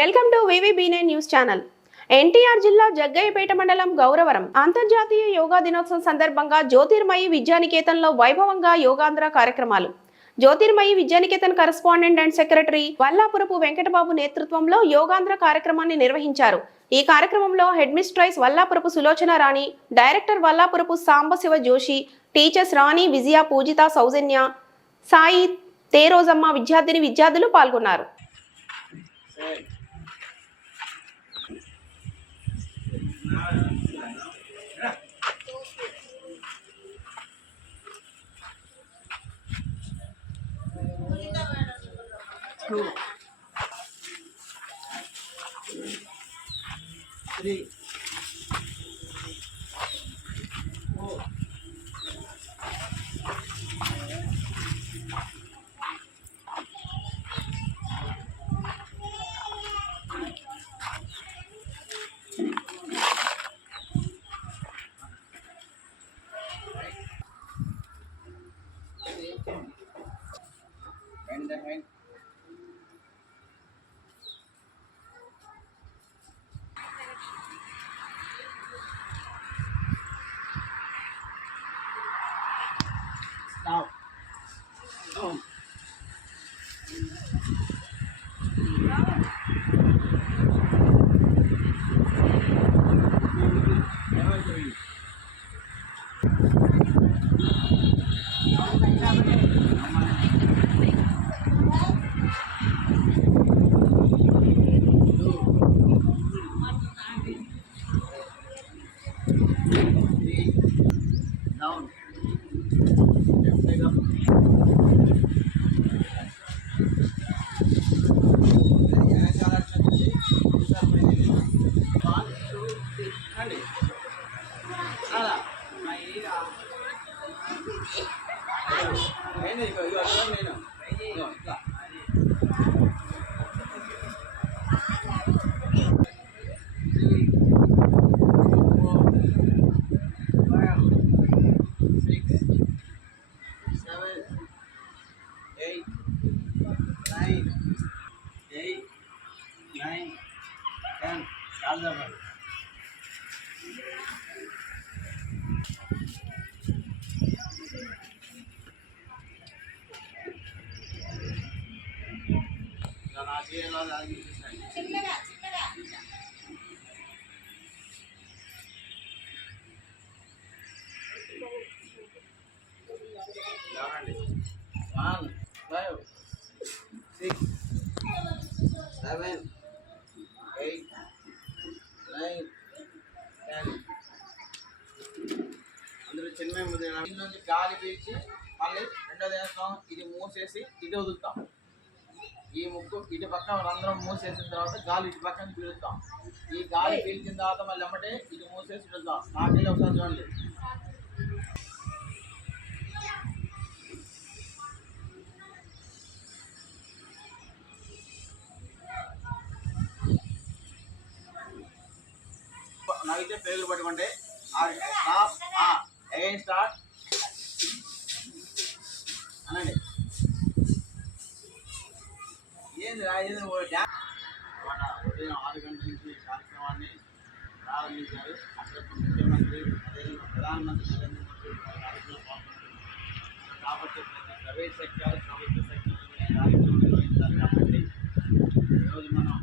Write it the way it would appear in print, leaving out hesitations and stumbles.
Welcome to వివిబి9 news channel. NTR జిల్లా జగ్గయ్యపేట మండలం గౌరవరం అంతర్జాతీయ యోగా దినోత్సవం సందర్భంగా జ్యోతిర్మయి విద్యానికేతన్లో వైభవంగా యోగాంధ్ర కార్యక్రమాలు. Jyothirmayi Vidyanikethan correspondent and secretary Vallapurapu Venkatababu నేతృత్వంలో యోగాంధ్ర కార్యక్రమాన్ని నిర్వహించారు. ఈ కార్యక్రమంలో headmistress Vallapurapu Sulochana Rani, director Vallapurapu Sambasiva Joshi, teachers Rani, Vijaya, Poojitha, Sowjanya, Sai, Therojamma, విద్యార్థులు పాల్గొన్నారు. Three, 4. Bend the hand. Stop. Down. Never doing. Down. Left leg up. 1, 2, 3. Ready. Nada. One, 5, 6, 7, 8, 9, 10. అందరూ చిన్న నుంచి గాలి పీల్చి మళ్ళీ రెండోది వేస్తాం. ఇది మూసేసి ఇది వదులుతాం. ఈ ముక్కు ఇటు పక్క రంధ్రం మూసేసిన తర్వాత గాలి ఇటు పక్కన పీలుస్తాం. ఈ గాలి పీల్చిన తర్వాత మళ్ళీ ఎమ్మటే ఇది మూసేసి వెళ్తాం. నాకెళ్ళి ఒకసారి చూడండి. నైతే పేగులు పట్టుకుంటే అగైన్ స్టార్ట్ అనండి. ఏంది ఉదయం 6 గంటల నుంచి కార్యక్రమాన్ని ప్రారంభించారు. అక్కడ ముఖ్యమంత్రి అదేవిధంగా ప్రధానమంత్రి నరేంద్ర మోదీ కార్యక్రమం పాల్గొంటున్నారు. కాబట్టి ప్రతి ప్రైవేట్ సెక్టర్, ప్రభుత్వ సెక్టర్ కార్యక్రమం నిర్వహించాలి. కాబట్టి ఈరోజు మనం